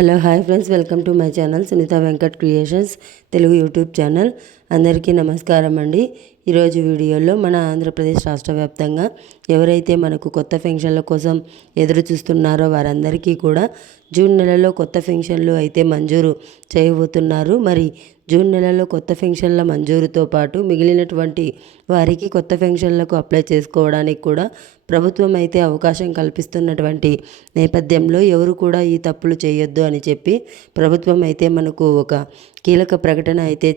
Hello hi friends, welcome to my channel Sunitha Venkat creations Telugu YouTube channel. అందరికీ నమస్కారం అండి. ఈరోజు వీడియోలో మన ఆంధ్రప్రదేశ్ రాష్ట్ర వ్యాప్తంగా ఎవరైతే మనకు కొత్త పెన్షన్ల కోసం ఎదురు చూస్తున్నారో వారందరికీ కూడా జూన్ నెలలో కొత్త పెన్షన్లు అయితే మంజూరు చేయబోతున్నారు. మరి జూన్ నెలలో కొత్త పెన్షన్ల మంజూరుతో పాటు మిగిలినటువంటి వారికి కొత్త పెన్షన్లకు అప్లై చేసుకోవడానికి కూడా ప్రభుత్వం అయితే అవకాశం కల్పిస్తున్నటువంటి నేపథ్యంలో ఎవరు కూడా ఈ తప్పులు చేయొద్దు అని చెప్పి ప్రభుత్వం అయితే మనకు ఒక కీలక ప్రకటన అయితే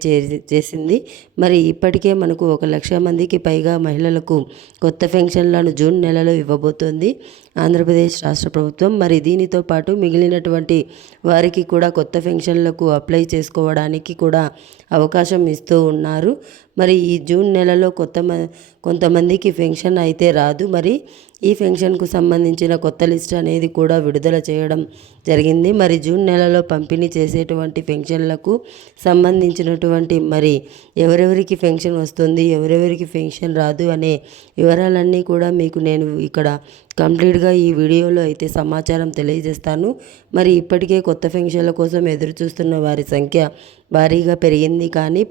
చేసింది. మరి ఇప్పటికే మనకు 1,00,000 మందికి పైగా మహిళలకు కొత్త పెన్షన్లను జూన్ నెలలో ఇవ్వబోతోంది ఆంధ్రప్రదేశ్ రాష్ట్ర ప్రభుత్వం. మరి దీనితో పాటు మిగిలినటువంటి వారికి కూడా కొత్త పెన్షన్లకు అప్లై చేసుకోవడానికి కూడా అవకాశం ఇస్తూ ఉన్నారు. మరి ఈ జూన్ నెలలో కొంతమందికి పెన్షన్ అయితే రాదు. మరి ఈ పెన్షన్కు సంబంధించిన కొత్త లిస్ట్ అనేది కూడా విడుదల చేయడం జరిగింది. మరి జూన్ నెలలో పంపిణీ చేసేటువంటి పెన్షన్లకు సంబంధించినటువంటి మరి ఎవరెవరికి పెన్షన్ వస్తుంది, ఎవరెవరికి పెన్షన్ రాదు అనే వివరాలన్నీ కూడా మీకు నేను ఇక్కడ కంప్లీట్గా ఈ వీడియోలో అయితే సమాచారం తెలియజేస్తాను. మరి ఇప్పటికే కొత్త పెన్షన్ల కోసం ఎదురు చూస్తున్న వారి సంఖ్య భారీగా పెరిగింది. కానీ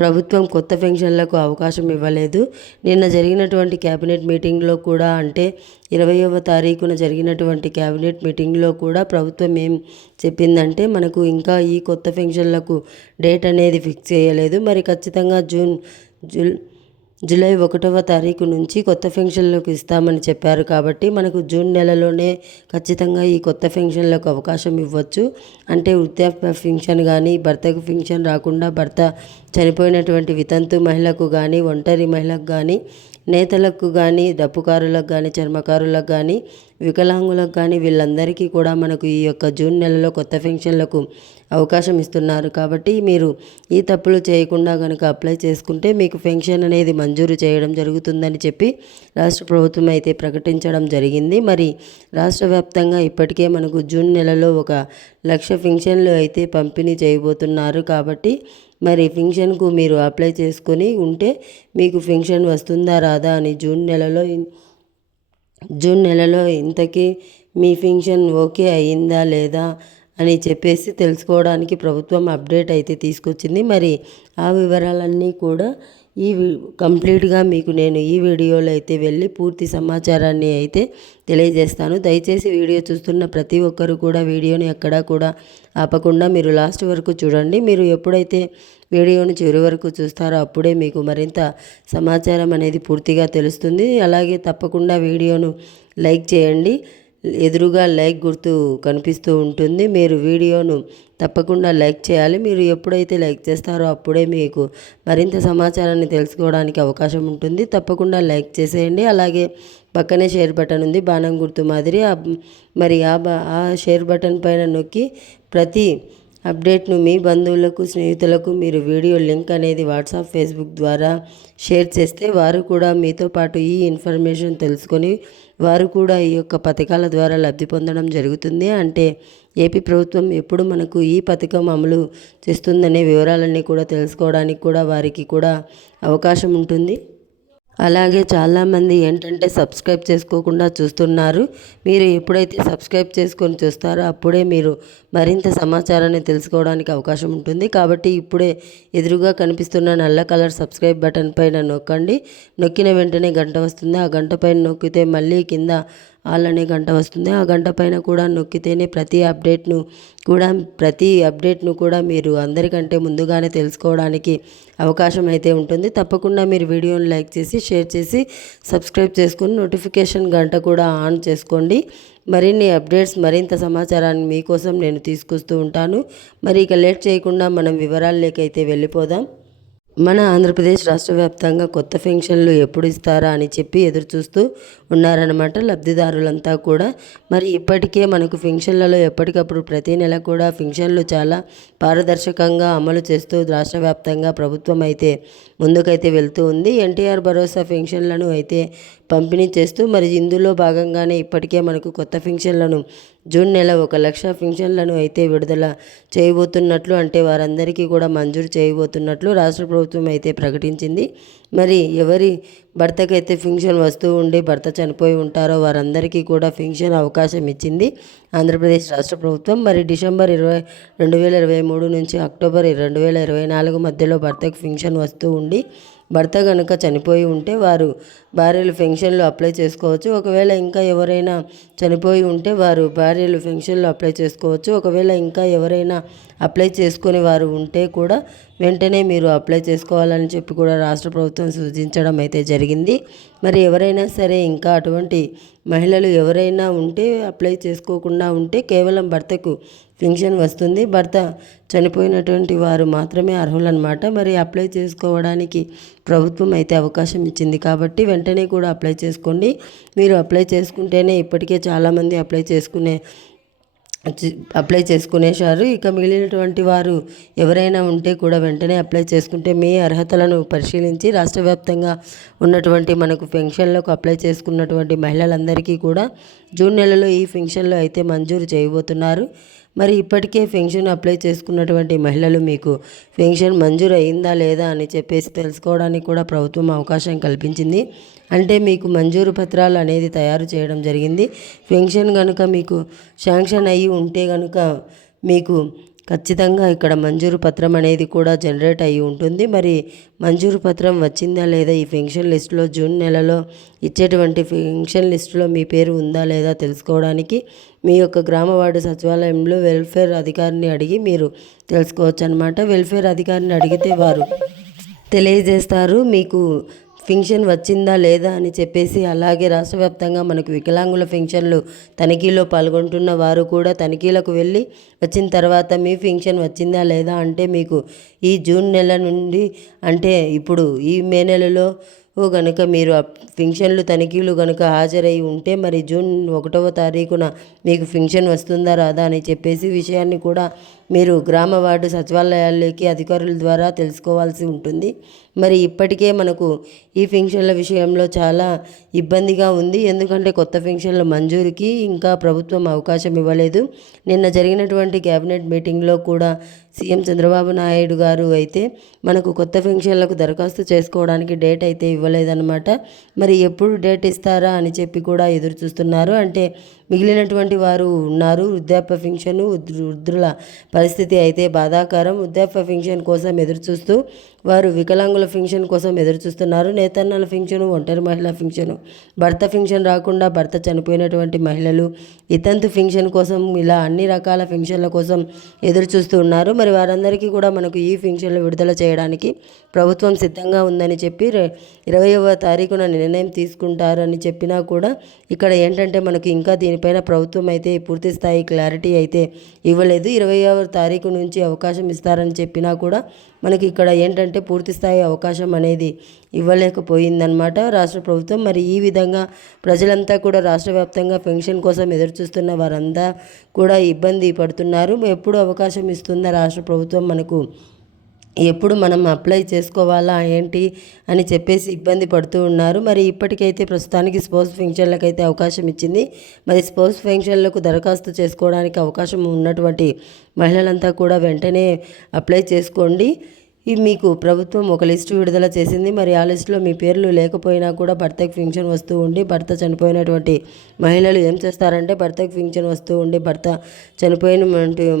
ప్రభుత్వం కొత్త పెన్షన్లకు అవకాశం ఇవ్వలేదు. నిన్న జరిగినటువంటి క్యాబినెట్ మీటింగ్లో కూడా, అంటే 20వ తారీఖున జరిగినటువంటి క్యాబినెట్ మీటింగ్లో కూడా ప్రభుత్వం ఏం చెప్పిందంటే మనకు ఇంకా ఈ కొత్త పెన్షన్లకు డేట్ అనేది ఫిక్స్ చేయలేదు. మరి ఖచ్చితంగా జూలై 1వ తారీఖు నుంచి కొత్త పెన్షన్లకు ఇస్తామని చెప్పారు. కాబట్టి మనకు జూన్ నెలలోనే ఖచ్చితంగా ఈ కొత్త పెన్షన్లకు అవకాశం ఇవ్వచ్చు. అంటే వృద్ధాప్య పెన్షన్ కానీ, భర్తకు పెన్షన్ రాకుండా భర్త చనిపోయినటువంటి వితంతు మహిళకు కానీ, ఒంటరి మహిళకు కానీ, నేతలకు కానీ, డప్పుకారులకు కానీ, చర్మకారులకు కానీ, వికలాంగులకు కానీ వీళ్ళందరికీ కూడా మనకు ఈ యొక్క జూన్ నెలలో కొత్త పెన్షన్లకు అవకాశం ఇస్తున్నారు. కాబట్టి మీరు ఈ తప్పులు చేయకుండా కనుక అప్లై చేసుకుంటే మీకు పెన్షన్ అనేది మంజూరు చేయడం జరుగుతుందని చెప్పి రాష్ట్ర ప్రభుత్వం అయితే ప్రకటించడం జరిగింది. మరి రాష్ట్ర వ్యాప్తంగా ఇప్పటికే మనకు జూన్ నెలలో 1,00,000 పెన్షన్లు అయితే పంపిణీ చేయబోతున్నారు. కాబట్టి మరి పెన్షన్కు మీరు అప్లై చేసుకొని ఉంటే మీకు పెన్షన్ వస్తుందా రాదా అని జూన్ నెలలో ఇంతకీ మీ పెన్షన్ ఓకే అయ్యిందా లేదా అని చెప్పేసి తెలుసుకోవడానికి ప్రభుత్వం అప్డేట్ అయితే తీసుకొచ్చింది. మరి ఆ వివరాలన్నీ కూడా కంప్లీట్గా మీకు నేను ఈ వీడియోలో అయితే వెళ్ళి పూర్తి సమాచారాన్ని అయితే తెలియజేస్తాను. దయచేసి వీడియో చూస్తున్న ప్రతి ఒక్కరు కూడా వీడియోని ఎక్కడా కూడా ఆపకుండా మీరు లాస్ట్ వరకు చూడండి. మీరు ఎప్పుడైతే వీడియోని చివరి వరకు చూస్తారో అప్పుడే మీకు మరింత సమాచారం అనేది పూర్తిగా తెలుస్తుంది. అలాగే తప్పకుండా వీడియోను లైక్ చేయండి. ఎదురుగా లైక్ గుర్తు కనిపిస్తూ ఉంటుంది. మీరు వీడియోను తప్పకుండా లైక్ చేయాలి. మీరు ఎప్పుడైతే లైక్ చేస్తారో అప్పుడే మీకు మరింత సమాచారాన్ని తెలుసుకోవడానికి అవకాశం ఉంటుంది. తప్పకుండా లైక్ చేసేయండి. అలాగే పక్కనే షేర్ బటన్ ఉంది, బాణం గుర్తు మాదిరి. మరి ఆ షేర్ బటన్ పైన నొక్కి ప్రతి అప్డేట్ను మీ బంధువులకు, స్నేహితులకు మీరు వీడియో లింక్ అనేది వాట్సాప్, ఫేస్బుక్ ద్వారా షేర్ చేస్తే వారు కూడా మీతో పాటు ఈ ఇన్ఫర్మేషన్ తెలుసుకొని వారు కూడా ఈ యొక్క పథకాల ద్వారా లబ్ధి పొందడం జరుగుతుంది. అంటే ఏపీ ప్రభుత్వం ఎప్పుడు మనకు ఈ పథకం అమలు చేస్తుందనే వివరాలన్నీ కూడా తెలుసుకోవడానికి కూడా వారికి కూడా అవకాశం ఉంటుంది. అలాగే చాలామంది ఏంటంటే సబ్స్క్రైబ్ చేసుకోకుండా చూస్తున్నారు. మీరు ఎప్పుడైతే సబ్స్క్రైబ్ చేసుకొని చూస్తారో అప్పుడే మీరు మరింత సమాచారాన్ని తెలుసుకోవడానికి అవకాశం ఉంటుంది. కాబట్టి ఇప్పుడే ఎదురుగా కనిపిస్తున్న నల్ల కలర్ సబ్స్క్రైబ్ బటన్ పైన నొక్కండి. నొక్కిన వెంటనే గంట వస్తుంది. ఆ గంట పైన నొక్కితే మళ్ళీ కింద ఆల్ అనే గంట వస్తుంది. ఆ గంట పైన కూడా నొక్కితేనే ప్రతి అప్డేట్ను కూడా మీరు అందరికంటే ముందుగానే తెలుసుకోవడానికి అవకాశం అయితే ఉంటుంది. తప్పకుండా మీరు వీడియోని లైక్ చేసి, షేర్ చేసి, సబ్స్క్రైబ్ చేసుకుని నోటిఫికేషన్ గంట కూడా ఆన్ చేసుకోండి. మరిన్ని అప్డేట్స్, మరింత సమాచారాన్ని మీకోసం నేను తీసుకొస్తూ ఉంటాను. మరి ఇక లేట్ చేయకుండా మనం వివరాల్లోకైతే వెళ్ళిపోదాం. మన ఆంధ్రప్రదేశ్ రాష్ట్ర వ్యాప్తంగా కొత్త పెన్షన్లు ఎప్పుడు ఇస్తారా అని చెప్పి ఎదురు చూస్తూ ఉన్నారన్నమాట లబ్ధిదారులంతా కూడా. మరి ఇప్పటికే మనకు పెన్షన్లలో ఎప్పటికప్పుడు ప్రతి నెల కూడా పెన్షన్లు చాలా పారదర్శకంగా అమలు చేస్తూ రాష్ట్ర వ్యాప్తంగా ప్రభుత్వం అయితే ముందుకైతే వెళ్తూ ఉంది. ఎన్టీఆర్ భరోసా పెన్షన్లను అయితే పంపిణీ చేస్తూ మరి ఇందులో భాగంగానే ఇప్పటికే మనకు కొత్త పింఛన్లను జూన్ నెల 1,00,000 పింఛన్లను అయితే విడుదల చేయబోతున్నట్లు, అంటే వారందరికీ కూడా మంజూరు చేయబోతున్నట్లు రాష్ట్ర ప్రభుత్వం అయితే ప్రకటించింది. మరి ఎవరి భర్తకైతే పింఛన్ వస్తూ ఉండి భర్త చనిపోయి ఉంటారో వారందరికీ కూడా పింఛన్ అవకాశం ఇచ్చింది ఆంధ్రప్రదేశ్ రాష్ట్ర ప్రభుత్వం. మరి డిసెంబర్ 2023 నుంచి అక్టోబర్ 2024 మధ్యలో భర్తకు పింఛన్ వస్తూ ఉండి భర్త కనుక చనిపోయి ఉంటే వారు భార్యలు పెన్షన్లు అప్లై చేసుకోవచ్చు. ఒకవేళ ఇంకా ఎవరైనా చనిపోయి ఉంటే వారు భార్యలు పెన్షన్లు అప్లై చేసుకోవచ్చు. ఒకవేళ ఇంకా ఎవరైనా అప్లై చేసుకుని వారు ఉంటే కూడా వెంటనే మీరు అప్లై చేసుకోవాలని చెప్పి కూడా రాష్ట్ర ప్రభుత్వం సూచించడం అయితే జరిగింది. మరి ఎవరైనా సరే ఇంకా అటువంటి మహిళలు ఎవరైనా ఉంటే అప్లై చేసుకోకుండా ఉంటే కేవలం భర్తకు పెన్షన్ వస్తుంది. భర్త చనిపోయినటువంటి వారు మాత్రమే అర్హులన్నమాట. మరి అప్లై చేసుకోవడానికి ప్రభుత్వం అయితే అవకాశం ఇచ్చింది కాబట్టి వెంటనే కూడా అప్లై చేసుకోండి. మీరు అప్లై చేసుకుంటేనే ఇప్పటికే చాలామంది అప్లై చేసుకునేశారు. ఇక మిగిలినటువంటి వారు ఎవరైనా ఉంటే కూడా వెంటనే అప్లై చేసుకుంటే మీ అర్హతలను పరిశీలించి రాష్ట్ర వ్యాప్తంగా ఉన్నటువంటి మనకు పెన్షన్లకు అప్లై చేసుకున్నటువంటి మహిళలందరికీ కూడా జూన్ నెలలో ఈ పెన్షన్లు అయితే మంజూరు చేయబోతున్నారు. మరి ఇప్పటికే పెన్షన్ అప్లై చేసుకున్నటువంటి మహిళలు మీకు పెన్షన్ మంజూరు అయిందా లేదా అని చెప్పేసి తెలుసుకోవడానికి కూడా ప్రభుత్వం అవకాశం కల్పించింది. అంటే మీకు మంజూరు పత్రాలు అనేది తయారు చేయడం జరిగింది. పెన్షన్ కనుక మీకు శాంక్షన్ అయ్యి ఉంటే కనుక మీకు ఖచ్చితంగా ఇక్కడ మంజూరు పత్రం అనేది కూడా జనరేట్ అయ్యి ఉంటుంది. మరి మంజూరు పత్రం వచ్చిందా లేదా ఈ పెన్షన్ లిస్టులో జూన్ నెలలో ఇచ్చేటువంటి పెన్షన్ లిస్టులో మీ పేరు ఉందా లేదా తెలుసుకోవడానికి మీ యొక్క గ్రామ వార్డు సచివాలయంలో వెల్ఫేర్ అధికారిని అడిగి మీరు తెలుసుకోవచ్చు అన్నమాట. వెల్ఫేర్ అధికారిని అడిగితే వారు తెలియజేస్తారు మీకు పెన్షన్ వచ్చిందా లేదా అని చెప్పేసి. అలాగే రాష్ట్ర వ్యాప్తంగా మనకు వికలాంగుల పెన్షన్లు తనిఖీలో పాల్గొంటున్న వారు కూడా తనిఖీలకు వెళ్ళి వచ్చిన తర్వాత మీ పెన్షన్ వచ్చిందా లేదా అంటే మీకు ఈ జూన్ నెల నుండి అంటే ఇప్పుడు ఈ మే నెలలో కనుక మీరు పెన్షన్లు తనిఖీలు కనుక హాజరై ఉంటే మరి జూన్ 1వ తారీఖున మీకు పెన్షన్ వస్తుందా రాదా అని చెప్పేసి విషయాన్ని కూడా మీరు గ్రామ వార్డు సచివాలయాల్లోకి అధికారుల ద్వారా తెలుసుకోవాల్సి ఉంటుంది. మరి ఇప్పటికే మనకు ఈ పెన్షన్ల విషయంలో చాలా ఇబ్బందిగా ఉంది. ఎందుకంటే కొత్త పెన్షన్ల మంజూరుకి ఇంకా ప్రభుత్వం అవకాశం ఇవ్వలేదు. నిన్న జరిగినటువంటి కేబినెట్ మీటింగ్లో కూడా సీఎం చంద్రబాబు నాయుడు గారు అయితే మనకు కొత్త పెన్షన్లకు దరఖాస్తు చేసుకోవడానికి డేట్ అయితే ఇవ్వలేదన్నమాట. మరి ఎప్పుడు డేట్ ఇస్తారా అని చెప్పి కూడా ఎదురు చూస్తున్నారు. అంటే మిగిలినటువంటి వారు ఉన్నారు. వృద్ధాప్య పెన్షన్ వృద్ధుల పరిస్థితి అయితే బాధాకరం. వృద్ధాప్య పెన్షన్ కోసం ఎదురుచూస్తూ వారు వికలాంగుల పెన్షన్ కోసం ఎదురుచూస్తున్నారు. నేతన్నల పెన్షన్, ఒంటరి మహిళా పెన్షన్, భర్త పెన్షన్ రాకుండా భర్త చనిపోయినటువంటి మహిళలు, వితంతు పెన్షన్ కోసం ఇలా అన్ని రకాల పెన్షన్ల కోసం ఎదురు చూస్తూ ఉన్నారు. మరి వారందరికీ కూడా మనకు ఈ పెన్షన్లు విడుదల చేయడానికి ప్రభుత్వం సిద్ధంగా ఉందని చెప్పి 20వ తారీఖున నిర్ణయం తీసుకుంటారని చెప్పినా కూడా ఇక్కడ ఏంటంటే మనకు ఇంకా దీనిపైన ప్రభుత్వం అయితే పూర్తి స్థాయి క్లారిటీ అయితే ఇవ్వలేదు. 20వ తారీఖు నుంచి అవకాశం ఇస్తారని చెప్పినా కూడా మనకి ఇక్కడ ఏంటంటే పూర్తి స్థాయి అవకాశం అనేది ఇవ్వలేకపోయిందనమాట రాష్ట్ర ప్రభుత్వం. మరి ఈ విధంగా ప్రజలంతా కూడా రాష్ట్ర వ్యాప్తంగా పెన్షన్ కోసం ఎదురుచూస్తున్న వారంతా కూడా ఇబ్బంది పడుతున్నారు. ఎప్పుడు అవకాశం ఇస్తుందా రాష్ట్ర ప్రభుత్వం, మనకు ఎప్పుడు మనం అప్లై చేసుకోవాలా ఏంటి అని చెప్పేసి ఇబ్బంది పడుతూ ఉన్నారు. మరి ఇప్పటికైతే ప్రస్తుతానికి స్పోర్ట్స్ పెన్షన్లకైతే అవకాశం ఇచ్చింది. మరి స్పోర్ట్స్ పెన్షన్లకు దరఖాస్తు చేసుకోవడానికి అవకాశం ఉన్నటువంటి మహిళలంతా కూడా వెంటనే అప్లై చేసుకోండి. మీకు ప్రభుత్వం ఒక లిస్టు విడుదల చేసింది. మరి ఆ లిస్టులో మీ పేర్లు లేకపోయినా కూడా భర్తకు పెన్షన్ వస్తూ ఉండి భర్త చనిపోయినటువంటి మహిళలు ఏం చేస్తారంటే భర్తకు పెన్షన్ వస్తూ ఉండి భర్త చనిపోయిన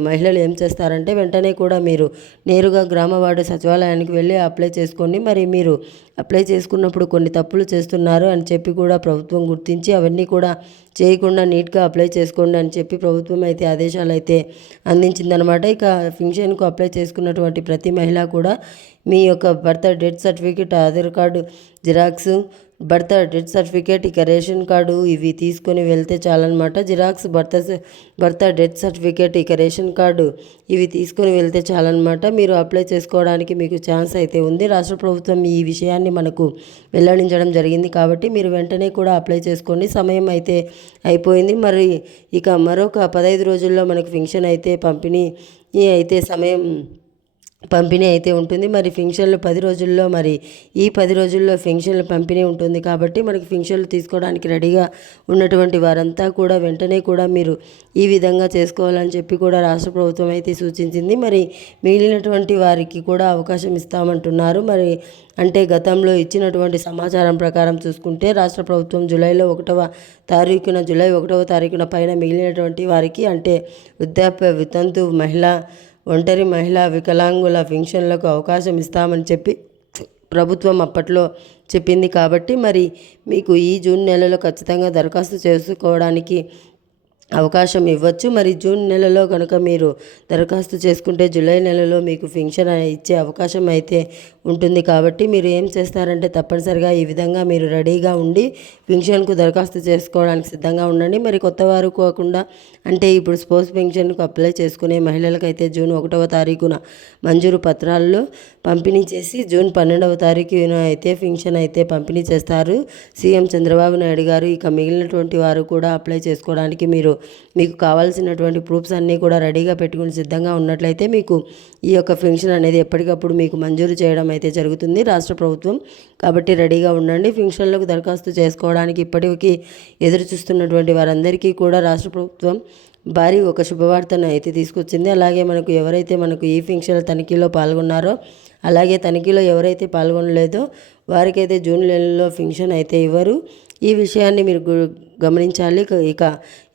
మహిళలు ఏం చేస్తారంటే వెంటనే కూడా మీరు నేరుగా గ్రామ వార్డు సచివాలయానికి వెళ్ళి అప్లై చేసుకోండి. మరి మీరు అప్లై చేసుకున్నప్పుడు కొన్ని తప్పులు చేస్తున్నారు అని చెప్పి కూడా ప్రభుత్వం గుర్తించి అవన్నీ కూడా చేయకుండా నీట్గా అప్లై చేసుకోండి అని చెప్పి ప్రభుత్వం అయితే ఆదేశాలు అయితే అందించిందనమాట. ఇక పెన్షన్కు అప్లై చేసుకున్నటువంటి ప్రతి మహిళ కూడా మీ యొక్క birth death certificate, Aadhaar card xerox, birth death certificate, ఇక రేషన్ కార్డు ఇవి తీసుకొని వెళ్తే చాలన్నమాట. జిరాక్స్, బర్త్ డెత్ సర్టిఫికేట్, ఇక రేషన్ కార్డు ఇవి తీసుకొని వెళ్తే చాలన్నమాట. మీరు అప్లై చేసుకోవడానికి మీకు ఛాన్స్ అయితే ఉంది. రాష్ట్ర ప్రభుత్వం ఈ విషయాన్ని మనకు వెల్లడించడం జరిగింది కాబట్టి మీరు వెంటనే కూడా అప్లై చేసుకోండి. సమయం అయితే అయిపోయింది. మరి ఇక మరొక 15 రోజుల్లో మనకు పెన్షన్ అయితే పంపిణీ అయితే సమయం పంపిణీ అయితే ఉంటుంది. మరి ఫింక్షన్లు 10 రోజుల్లో మరి ఈ 10 రోజుల్లో ఫింక్షన్లు పంపిణీ ఉంటుంది కాబట్టి మనకి ఫింక్షన్లు తీసుకోవడానికి రెడీగా ఉన్నటువంటి వారంతా కూడా వెంటనే కూడా మీరు ఈ విధంగా చేసుకోవాలని చెప్పి కూడా రాష్ట్ర ప్రభుత్వం అయితే సూచించింది. మరి మిగిలినటువంటి వారికి కూడా అవకాశం ఇస్తామంటున్నారు. మరి అంటే గతంలో ఇచ్చినటువంటి సమాచారం ప్రకారం చూసుకుంటే రాష్ట్ర ప్రభుత్వం జూలై 1వ తారీఖున పైన మిగిలినటువంటి వారికి అంటే వృద్ధాప్య, వితంతు, ఒంటరి మహిళా, వికలాంగుల ఫింక్షన్లకు అవకాశం ఇస్తామని చెప్పి ప్రభుత్వం అప్పట్లో చెప్పింది. కాబట్టి మరి మీకు ఈ జూన్ నెలలో ఖచ్చితంగా దరఖాస్తు చేసుకోవడానికి అవకాశం ఇవ్వచ్చు. మరి జూన్ నెలలో కనుక మీరు దరఖాస్తు చేసుకుంటే జూలై నెలలో మీకు ఫింక్షన్ ఇచ్చే అవకాశం అయితే ఉంటుంది. కాబట్టి మీరు ఏం చేస్తారంటే తప్పనిసరిగా ఈ విధంగా మీరు రెడీగా ఉండి ఫింక్షన్కు దరఖాస్తు చేసుకోవడానికి సిద్ధంగా ఉండండి. మరి కొత్త వారు కాకుండా అంటే ఇప్పుడు స్పోర్ట్స్ ఫింక్షన్కు అప్లై చేసుకునే మహిళలకైతే జూన్ 1వ తారీఖున మంజూరు పత్రాల్లో పంపిణీ చేసి జూన్ 12వ తారీఖున అయితే ఫింక్షన్ అయితే పంపిణీ చేస్తారు సీఎం చంద్రబాబు నాయుడు గారు. ఇక మిగిలినటువంటి వారు కూడా అప్లై చేసుకోవడానికి మీకు కావాల్సినటువంటి ప్రూఫ్స్ అన్నీ కూడా రెడీగా పెట్టుకుని సిద్ధంగా ఉన్నట్లయితే మీకు ఈ యొక్క ఫింక్షన్ అనేది ఎప్పటికప్పుడు మీకు మంజూరు చేయడం అయితే జరుగుతుంది రాష్ట్ర ప్రభుత్వం. కాబట్టి రెడీగా ఉండండి. ఫింక్షన్లకు దరఖాస్తు చేసుకోవడానికి ఇప్పటికీ ఎదురు చూస్తున్నటువంటి వారందరికీ కూడా రాష్ట్ర ప్రభుత్వం భారీ ఒక శుభవార్తను అయితే తీసుకొచ్చింది. అలాగే ఎవరైతే ఈ ఫింక్షన్ తనిఖీలో పాల్గొన్నారో అలాగే తనిఖీలో ఎవరైతే పాల్గొనలేదో వారికైతే జూన్ నెలలో ఫింక్షన్ అయితే ఇవ్వరు. ఈ విషయాన్ని మీరు గమనించాలి. ఇక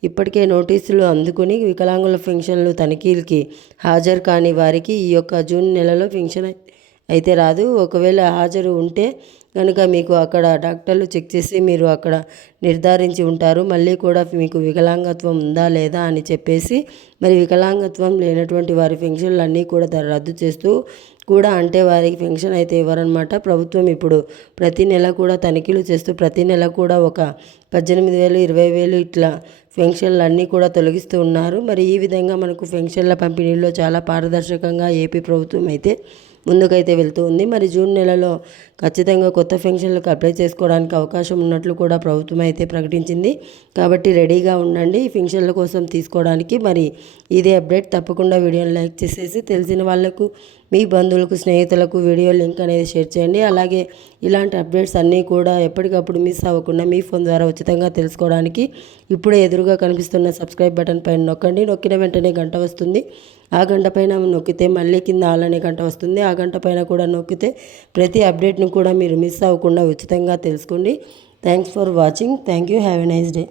ఇప్పటికే నోటీసులు అందుకుని వికలాంగుల ఫింక్షన్లు తనిఖీలకి హాజరు కాని వారికి ఈ యొక్క జూన్ నెలలో ఫింక్షన్ అయితే రాదు. ఒకవేళ హాజరు ఉంటే కనుక మీకు అక్కడ డాక్టర్లు చెక్ చేసి మీరు అక్కడ నిర్ధారించి ఉంటారు. మళ్ళీ కూడా మీకు వికలాంగత్వం ఉందా లేదా అని చెప్పేసి మరి వికలాంగత్వం లేనటువంటి వారి ఫింక్షన్లు అన్నీ కూడా రద్దు చేస్తూ కూడా అంటే వారికి ఫింక్షన్ అయితే ఇవ్వరనమాట. ప్రభుత్వం ఇప్పుడు ప్రతి నెల కూడా తనిఖీలు చేస్తూ ప్రతి నెల కూడా ఒక 18,000, 20,000 ఇట్లా ఫింక్షన్లు అన్నీ కూడా తొలగిస్తూ ఉన్నారు. మరి ఈ విధంగా మనకు ఫింక్షన్ల పంపిణీలో చాలా పారదర్శకంగా ఏపీ ప్రభుత్వం అయితే ముందుకైతే వెళ్తూ ఉంది. మరి జూన్ నెలలో ఖచ్చితంగా కొత్త ఫింక్షన్లకు అప్లై చేసుకోవడానికి అవకాశం ఉన్నట్లు కూడా ప్రభుత్వం అయితే ప్రకటించింది. కాబట్టి రెడీగా ఉండండి ఈ ఫింక్షన్ల కోసం తీసుకోవడానికి. మరి ఇదే అప్డేట్. తప్పకుండా వీడియోని లైక్ చేసేసి తెలిసిన వాళ్ళకు, మీ బంధువులకు, స్నేహితులకు వీడియో లింక్ అనేది షేర్ చేయండి. అలాగే ఇలాంటి అప్డేట్స్ అన్నీ కూడా ఎప్పటికప్పుడు మిస్ అవ్వకుండా మీ ఫోన్ ద్వారా ఉచితంగా తెలుసుకోవడానికి ఇప్పుడే ఎదురుగా కనిపిస్తున్న సబ్స్క్రైబ్ బటన్ పైన నొక్కండి. నొక్కిన వెంటనే గంట వస్తుంది. ఆ గంట పైన నొక్కితే మళ్ళీ కింద ఆల్ అనే గంట వస్తుంది. ఆ గంట పైన కూడా నొక్కితే ప్రతి అప్డేట్ను కూడా మీరు మిస్ అవ్వకుండా ఉచితంగా తెలుసుకోండి. Thanks for watching. Thank you. Have a nice day.